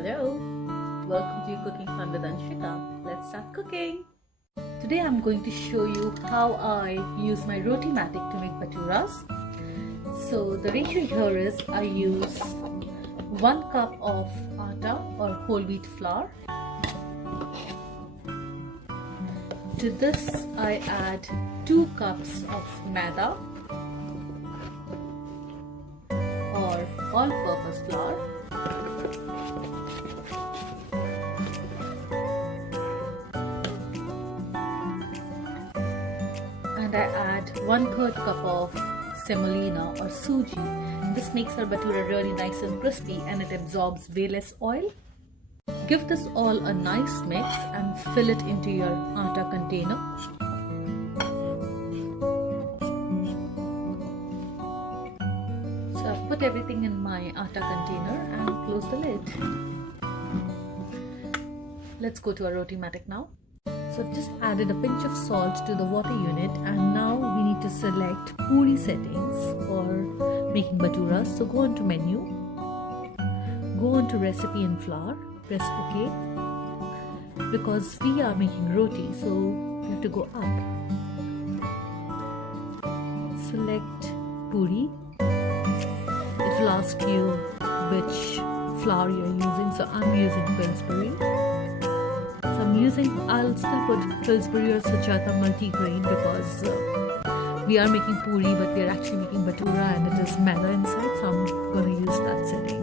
Hello, welcome to Cooking Fun with Anshika. Let's start cooking. Today I'm going to show you how I use my Rotimatic to make bhaturas. So the ratio here is I use 1 cup of atta or whole wheat flour. To this I add 2 cups of maida or all-purpose flour. And I add 1/3 cup of semolina or suji. This makes our bhatura really nice and crispy and it absorbs way less oil. Give this all a nice mix and fill it into your atta container. So I've put everything in my atta container and close the lid. Let's go to our Rotimatic now. So I've just added a pinch of salt to the water unit and now we need to select Puri settings for making bhaturas. So go on to menu, go on to recipe and flour, press OK. Because we are making roti, so you have to go up. Select Puri. It will ask you which flour you're using, so I'm using Pillsbury. I'll still put Pillsbury or Sachata multigrain because we are making puri but we are actually making bhatura and it is maida inside, so I'm going to use that setting.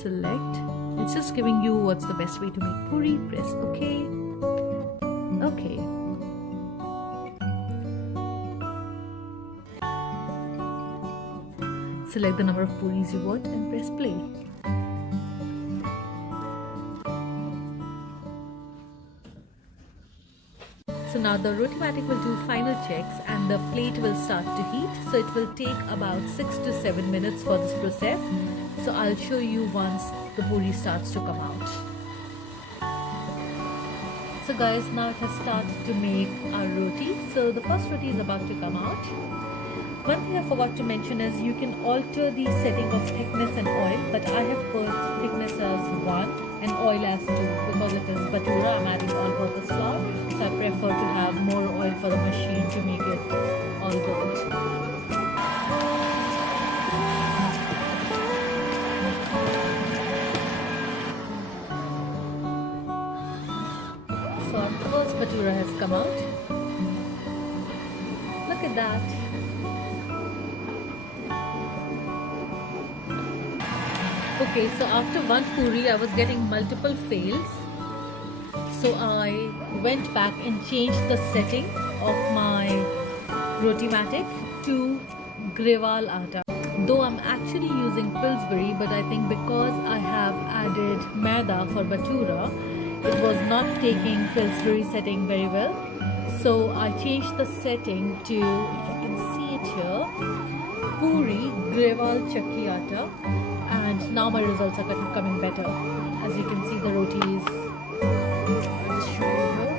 Select. It's just giving you what's the best way to make puri. Press OK. OK. Select the number of puris you want and press play. So now the Rotimatic will do final checks and the plate will start to heat. So it will take about 6 to 7 minutes for this process. So I'll show you once the puri starts to come out. So guys, now it has started to make our roti. So the first roti is about to come out. One thing I forgot to mention is you can alter the setting of thickness and oil, but I have put thickness as 1 and oil as 2 because it is bhatura. I'm adding all-purpose flour, so I prefer to have more oil for the machine to make it all good. So our first bhatura has come out. Look at that. Okay, so after one puri I was getting multiple fails, so I went back and changed the setting of my Rotimatic to Grewal Atta. Though I'm actually using Pillsbury, but I think because I have added maida for bhatura, it was not taking Pillsbury setting very well. So I changed the setting to, if you can see it here, Puri Grewal Chakki Atta. And now my results are coming better. As you can see, the roti is, I'll just show you here.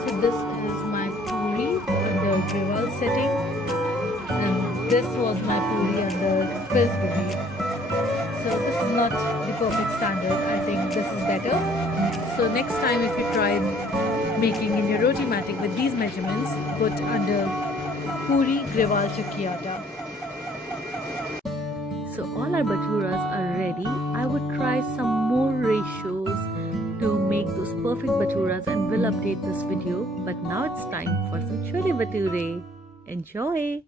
So this is my puri under Grewal setting and this was my puri under Pillsbury. So this is not the perfect standard. I think this is better. So next time if you try making in your Rotimatic with these measurements, put under Puri Grewal Chakki Atta. So all our bhaturas are ready. I would try some more ratios to make those perfect bhaturas and will update this video. But now it's time for some chole bhature. Enjoy!